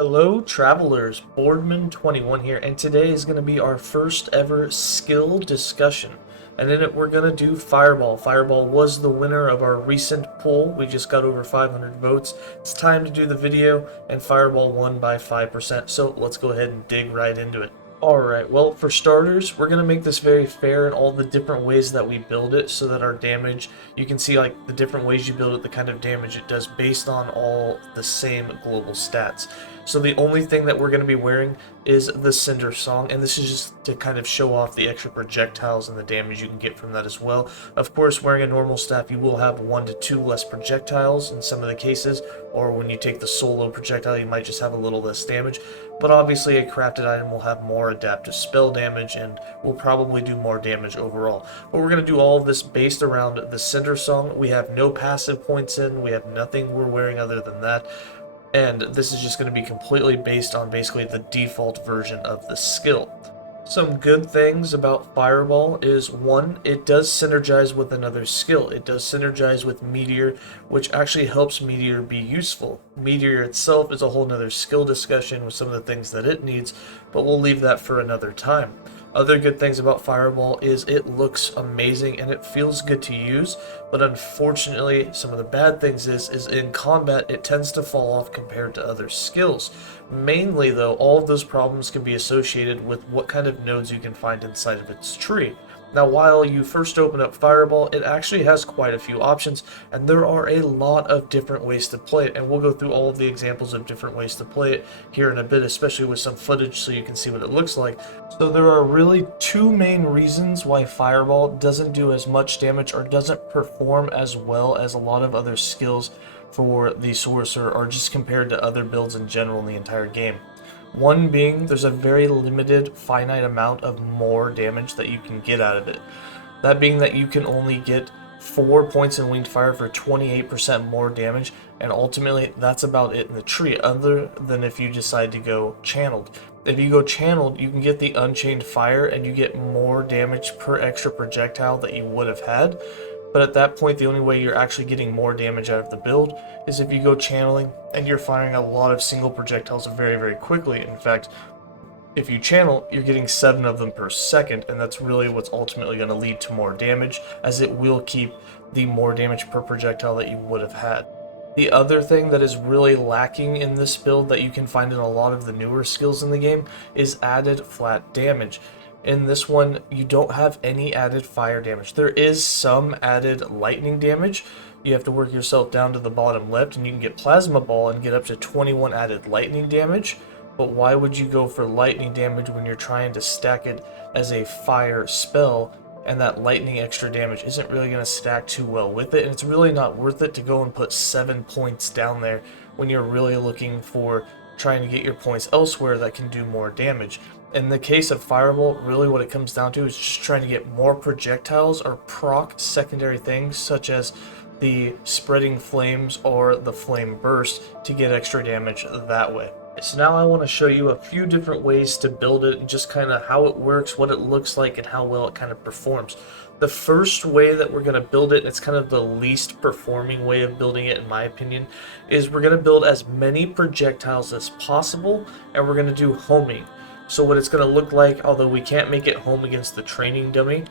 Hello travelers, Boardman21 here, and today is going to be our first ever skill discussion. And in it we're going to do Fireball. Fireball was the winner of our recent poll. We just got over 500 votes. It's time to do the video, and Fireball won by 5%, so let's go ahead and dig right into it. Alright, well, for starters, we're going to make this very fair in all the different ways that we build it so that our damage, you can see like the different ways you build it, the kind of damage it does based on all the same global stats. So the only thing that we're going to be wearing is the Cinder Song, and this is just to kind of show off the extra projectiles and the damage you can get from that as well. Of course, wearing a normal staff, you will have 1 to 2 less projectiles in some of the cases, or when you take the solo projectile, you might just have a little less damage. But obviously a crafted item will have more adaptive spell damage and will probably do more damage overall. But we're going to do all of this based around the Cinder Song. We have no passive points in, we have nothing we're wearing other than that. And this is just going to be completely based on basically the default version of the skill. Some good things about Fireball is, one, it does synergize with another skill. It does synergize with Meteor, which actually helps Meteor be useful. Meteor itself is a whole nother skill discussion with some of the things that it needs, but we'll leave that for another time. Other good things about Fireball is it looks amazing and it feels good to use, but unfortunately some of the bad things is in combat it tends to fall off compared to other skills. Mainly though, all of those problems can be associated with what kind of nodes you can find inside of its tree. Now, while you first open up Fireball, it actually has quite a few options, and there are a lot of different ways to play it, and we'll go through all of the examples of different ways to play it here in a bit, especially with some footage so you can see what it looks like. So there are really two main reasons why Fireball doesn't do as much damage or doesn't perform as well as a lot of other skills for the Sorcerer, or just compared to other builds in general in the entire game. One being, there's a very limited, finite amount of more damage that you can get out of it. That being that you can only get 4 points in Winged Fire for 28% more damage, and ultimately that's about it in the tree, other than if you decide to go Channeled. If you go Channeled, you can get the Unchained Fire, and you get more damage per extra projectile that you would have had. But at that point, the only way you're actually getting more damage out of the build is if you go channeling and you're firing a lot of single projectiles very, very quickly. In fact, if you channel, you're getting 7 of them per second, and that's really what's ultimately going to lead to more damage, as it will keep the more damage per projectile that you would have had. The other thing that is really lacking in this build that you can find in a lot of the newer skills in the game is added flat damage. In this one, you don't have any added fire damage. There is some added lightning damage. You have to work yourself down to the bottom left, and you can get Plasma Ball and get up to 21 added lightning damage. But why would you go for lightning damage when you're trying to stack it as a fire spell, and that lightning extra damage isn't really going to stack too well with it, and it's really not worth it to go and put 7 points down there when you're really looking for trying to get your points elsewhere that can do more damage. In the case of Fireball, really what it comes down to is just trying to get more projectiles or proc secondary things such as the Spreading Flames or the Flame Burst to get extra damage that way. So now I want to show you a few different ways to build it and just kind of how it works, what it looks like, and how well it kind of performs. The first way that we're going to build it, it's kind of the least performing way of building it in my opinion, is we're going to build as many projectiles as possible, and we're going to do homing. So what it's going to look like, although we can't make it home against the training dummy,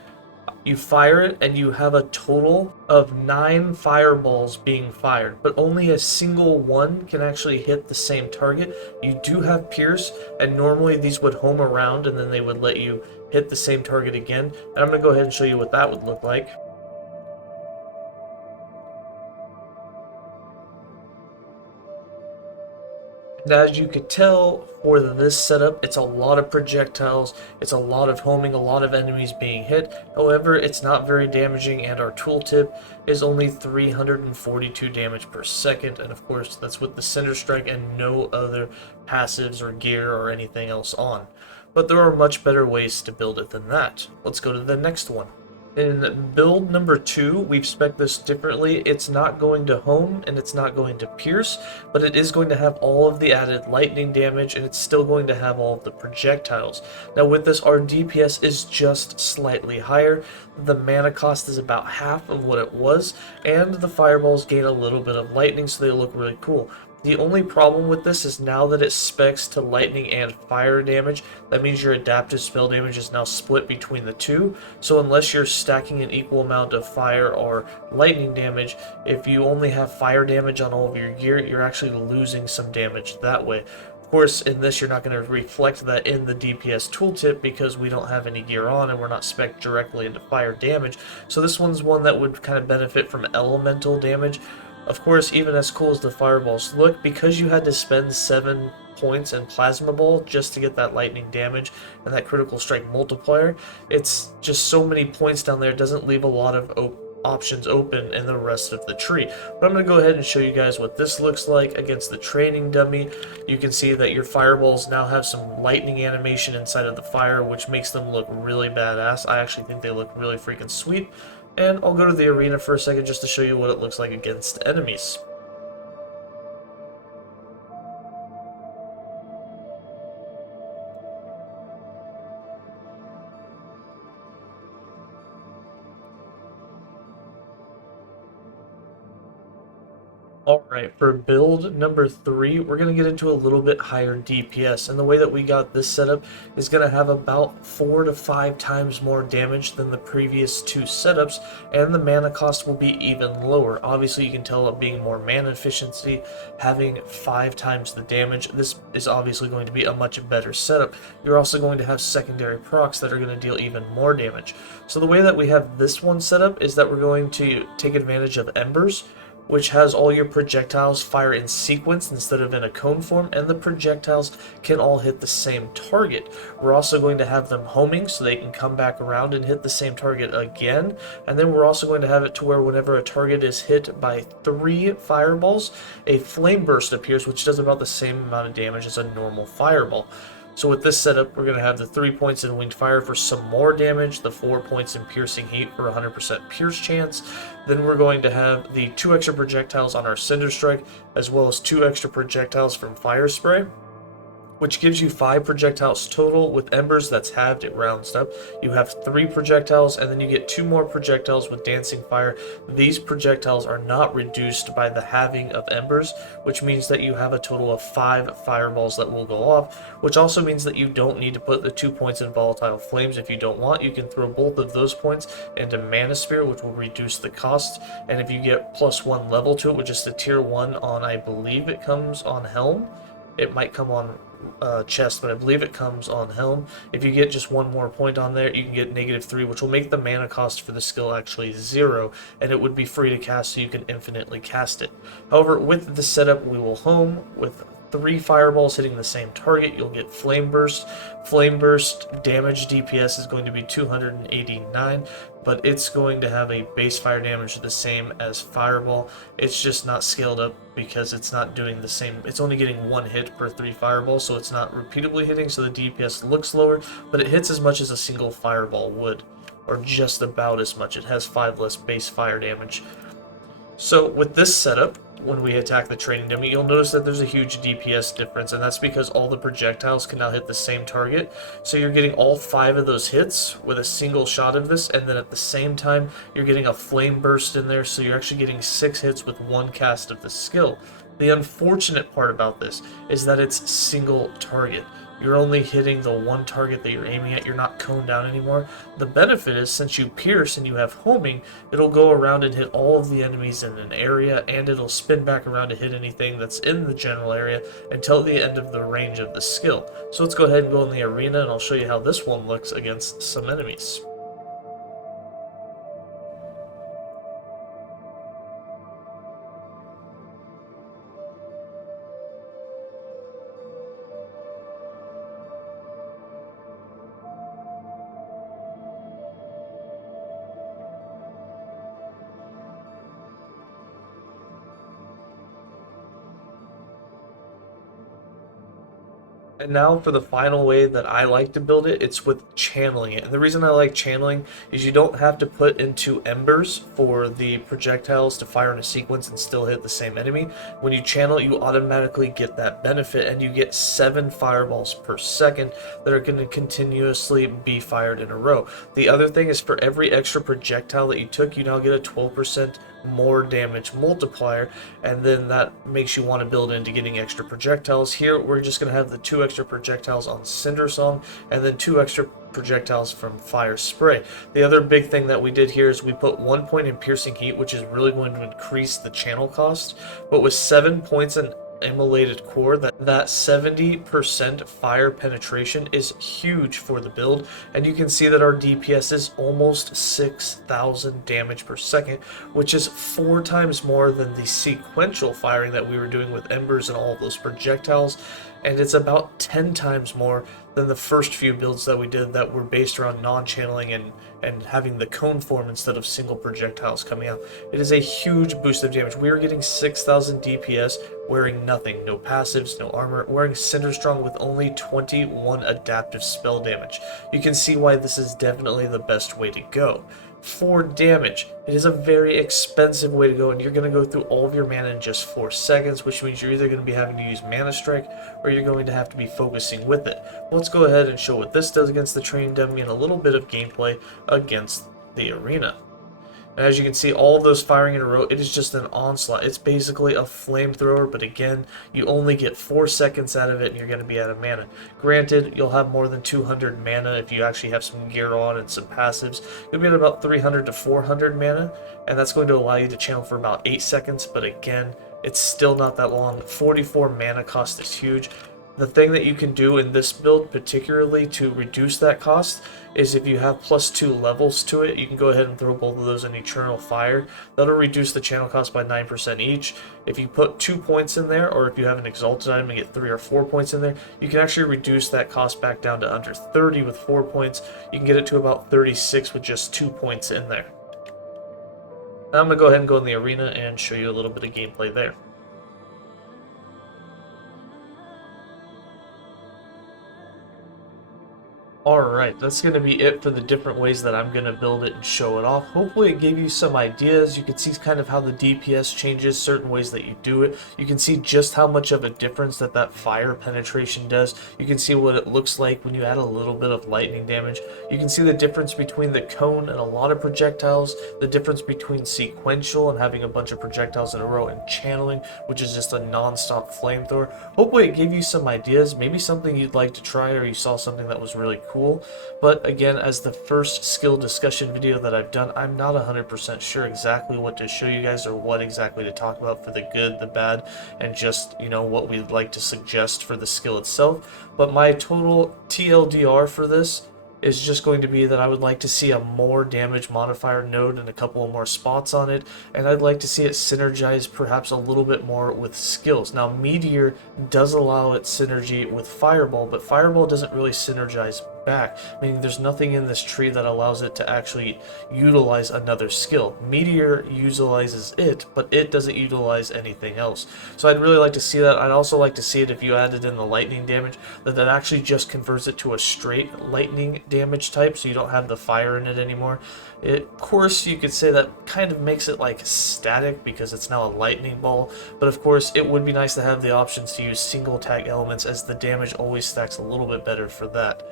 you fire it and you have a total of 9 fireballs being fired, but only a single one can actually hit the same target. You do have Pierce, and normally these would home around and then they would let you hit the same target again. And I'm going to go ahead and show you what that would look like. And as you could tell, for this setup, it's a lot of projectiles, it's a lot of homing, a lot of enemies being hit. However, it's not very damaging, and our tooltip is only 342 damage per second. And of course, that's with the Cinder Strike and no other passives or gear or anything else on. But there are much better ways to build it than that. Let's go to the next one. In build number 2, we've spec'd this differently. It's not going to home and it's not going to pierce, but it is going to have all of the added lightning damage, and it's still going to have all of the projectiles. Now with this, our DPS is just slightly higher. The mana cost is about half of what it was, and the fireballs gain a little bit of lightning, so they look really cool. The only problem with this is now that it specs to lightning and fire damage, that means your adaptive spell damage is now split between the two. So unless you're stacking an equal amount of fire or lightning damage, if you only have fire damage on all of your gear, you're actually losing some damage that way. Of course, in this, you're not going to reflect that in the DPS tooltip because we don't have any gear on and we're not spec directly into fire damage. So this one's one that would kind of benefit from elemental damage. Of course, even as cool as the fireballs look, because you had to spend 7 points in Plasma Ball just to get that lightning damage and that critical strike multiplier, it's just so many points down there, it doesn't leave a lot of options open in the rest of the tree. But I'm going to go ahead and show you guys what this looks like against the training dummy. You can see that your fireballs now have some lightning animation inside of the fire, which makes them look really badass. I actually think they look really freaking sweet. And I'll go to the arena for a second just to show you what it looks like against enemies. Alright, for build number 3, we're going to get into a little bit higher DPS, and the way that we got this setup is going to have about 4 to 5 times more damage than the previous 2 setups, and the mana cost will be even lower. Obviously, you can tell it being more mana efficiency, having 5 times the damage. This is obviously going to be a much better setup. You're also going to have secondary procs that are going to deal even more damage. So the way that we have this one set up is that we're going to take advantage of Embers, which has all your projectiles fire in sequence instead of in a cone form, and the projectiles can all hit the same target. We're also going to have them homing so they can come back around and hit the same target again, and then we're also going to have it to where whenever a target is hit by 3 fireballs, a flame burst appears, which does about the same amount of damage as a normal fireball. So with this setup, we're going to have the 3 points in winged fire for some more damage, the 4 points in piercing heat for 100% pierce chance. Then we're going to have the 2 extra projectiles on our cinder strike, as well as 2 extra projectiles from fire spray, which gives you 5 projectiles total. With Embers, that's halved, it rounds up. You have 3 projectiles, and then you get 2 more projectiles with Dancing Fire. These projectiles are not reduced by the halving of Embers, which means that you have a total of 5 fireballs that will go off, which also means that you don't need to put the 2 points in Volatile Flames if you don't want. You can throw both of those points into Mana Spear, which will reduce the cost, and if you get +1 level to it, which is the tier 1 on, I believe it comes on Helm. It might come on chest, but I believe it comes on Helm. If you get just 1 more point on there, you can get -3, which will make the mana cost for the skill actually 0, and it would be free to cast, so you can infinitely cast it. However, with the setup, we will home with 3 fireballs hitting the same target. You'll get Flame Burst. Flame Burst damage DPS is going to be 289, but it's going to have a base fire damage the same as Fireball. It's just not scaled up because it's not doing the same. It's only getting 1 hit per 3 fireballs, so it's not repeatedly hitting, so the DPS looks lower, but it hits as much as a single Fireball would, or just about as much. It has 5 less base fire damage. So with this setup, when we attack the training dummy, you'll notice that there's a huge DPS difference, and that's because all the projectiles can now hit the same target. So you're getting all 5 of those hits with a single shot of this, and then at the same time, you're getting a flame burst in there, so you're actually getting 6 hits with 1 cast of the skill. The unfortunate part about this is that it's single target. You're only hitting the 1 target that you're aiming at. You're not coned down anymore. The benefit is, since you pierce and you have homing, it'll go around and hit all of the enemies in an area, and it'll spin back around to hit anything that's in the general area until the end of the range of the skill. So let's go ahead and go in the arena, and I'll show you how this one looks against some enemies. And now for the final way that I like to build it, it's with channeling it. And the reason I like channeling is you don't have to put into embers for the projectiles to fire in a sequence and still hit the same enemy. When you channel, you automatically get that benefit, and you get 7 fireballs per second that are going to continuously be fired in a row. The other thing is, for every extra projectile that you took, you now get a 12% more damage multiplier, and then that makes you want to build into getting extra projectiles. Here we're just going to have the 2 extra projectiles on Cinder Song and then 2 extra projectiles from Fire Spray. The other big thing that we did here is we put 1 point in Piercing Heat, which is really going to increase the channel cost, but with 7 points in Immolated Core, that 70% fire penetration is huge for the build, and you can see that our DPS is almost 6,000 damage per second, which is 4 times more than the sequential firing that we were doing with Embers and all of those projectiles, and it's about 10 times more than the first few builds that we did that were based around non-channeling and having the cone form instead of single projectiles coming out. It is a huge boost of damage. We are getting 6,000 DPS wearing nothing, no passives, no armor, wearing Cinder Strong with only 21 adaptive spell damage. You can see why this is definitely the best way to go. For damage, it is a very expensive way to go, and you're going to go through all of your mana in just 4 seconds, which means you're either going to be having to use Mana Strike or you're going to have to be focusing with it. Let's go ahead and show what this does against the train dummy and a little bit of gameplay against the arena. And as you can see, all of those firing in a row, it is just an onslaught. It's basically a flamethrower, but again, you only get 4 seconds out of it and you're going to be out of mana. Granted, you'll have more than 200 mana if you actually have some gear on and some passives. You'll be at about 300 to 400 mana, and that's going to allow you to channel for about 8 seconds, but again, it's still not that long. 44 mana cost is huge. The thing that you can do in this build, particularly to reduce that cost, is if you have +2 levels to it, you can go ahead and throw both of those in Eternal Fire. That'll reduce the channel cost by 9% each. If you put 2 points in there, or if you have an Exalted item and get 3 or 4 points in there, you can actually reduce that cost back down to under 30 with 4 points. You can get it to about 36 with just 2 points in there. Now I'm going to go ahead and go in the arena and show you a little bit of gameplay there. Alright, that's going to be it for the different ways that I'm going to build it and show it off. Hopefully it gave you some ideas. You can see kind of how the DPS changes, certain ways that you do it. You can see just how much of a difference that fire penetration does. You can see what it looks like when you add a little bit of lightning damage. You can see the difference between the cone and a lot of projectiles, the difference between sequential and having a bunch of projectiles in a row, and channeling, which is just a non-stop flamethrower. Hopefully it gave you some ideas, maybe something you'd like to try, or you saw something that was really cool. But again, as the first skill discussion video that I've done, I'm not 100% sure exactly what to show you guys or what exactly to talk about for the good, the bad, and just, you know, what we'd like to suggest for the skill itself. But my total TLDR for this is just going to be that I would like to see a more damage modifier node and a couple of more spots on it, and I'd like to see it synergize perhaps a little bit more with skills. Now, Meteor does allow it synergy with Fireball, but Fireball doesn't really synergize back, meaning there's nothing in this tree that allows it to actually utilize another skill. Meteor utilizes it, but it doesn't utilize anything else. So I'd really like to see that. I'd also like to see it if you added in the lightning damage, that actually just converts it to a straight lightning damage type, so you don't have the fire in it anymore. Of course, you could say that kind of makes it like static because it's now a lightning ball, but of course it would be nice to have the options to use single tag elements, as the damage always stacks a little bit better for that.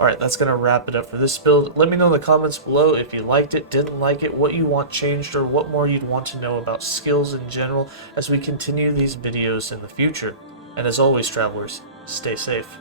Alright, that's going to wrap it up for this build. Let me know in the comments below if you liked it, didn't like it, what you want changed, or what more you'd want to know about skills in general as we continue these videos in the future. And as always, travelers, stay safe.